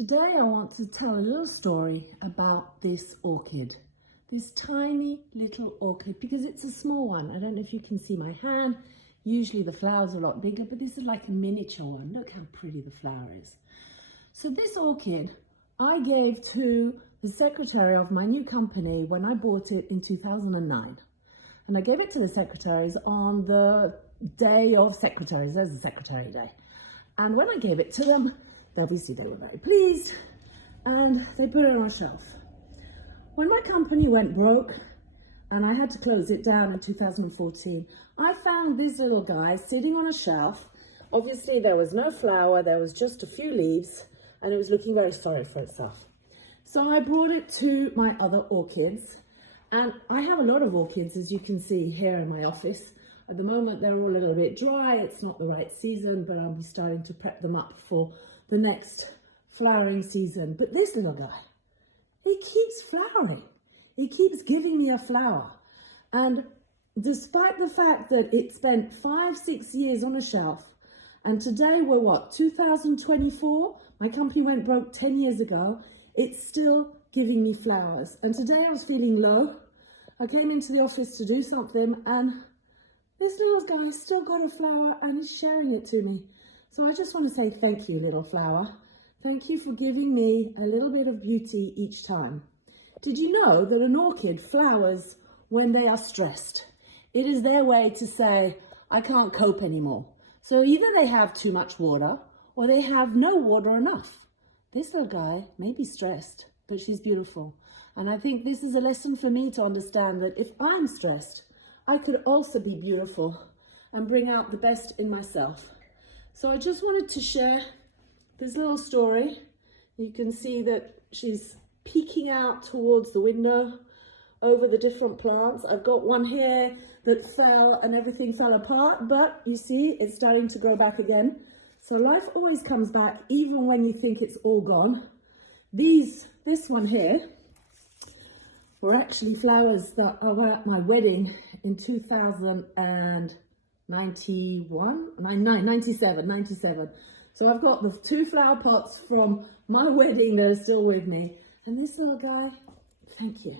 Today I want to tell a little story about this orchid, this tiny little orchid, because it's a small one. I don't know if you can see my hand. Usually the flowers are a lot bigger, but this is like a miniature one. Look how pretty the flower is. So this orchid I gave to the secretary of my new company when I bought it in 2009. And I gave it to the secretaries on the day of secretaries. There's the secretary day. And when I gave it to them, obviously they were very pleased and they put it on a shelf. When my company went broke and I had to close it down in 2014, I found this little guy sitting on a shelf. Obviously there was no flower, there was just a few leaves, and it was looking very sorry for itself. So I brought it to my other orchids, and I have a lot of orchids, as you can see here in my office. At the moment they're all a little bit dry, it's not the right season, but I'll be starting to prep them up for the next flowering season. But this little guy, he keeps flowering. He keeps giving me a flower. And despite the fact that it spent 5-6 years on a shelf, and today we're what, 2024? My company went broke 10 years ago. It's still giving me flowers. And today I was feeling low. I came into the office to do something, and this little guy still got a flower and is sharing it to me. So I just want to say thank you, little flower. Thank you for giving me a little bit of beauty each time. Did you know that an orchid flowers when they are stressed? It is their way to say, I can't cope anymore. So either they have too much water or they have no water enough. This little guy may be stressed, but she's beautiful. And I think this is a lesson for me to understand that if I'm stressed, I could also be beautiful and bring out the best in myself. So I just wanted to share this little story. You can see that she's peeking out towards the window over the different plants. I've got one here that fell and everything fell apart, but you see it's starting to grow back again. So life always comes back even when you think it's all gone. This one here were actually flowers that were at my wedding in 97. So I've got the 2 flower pots from my wedding that are still with me. And this little guy, thank you.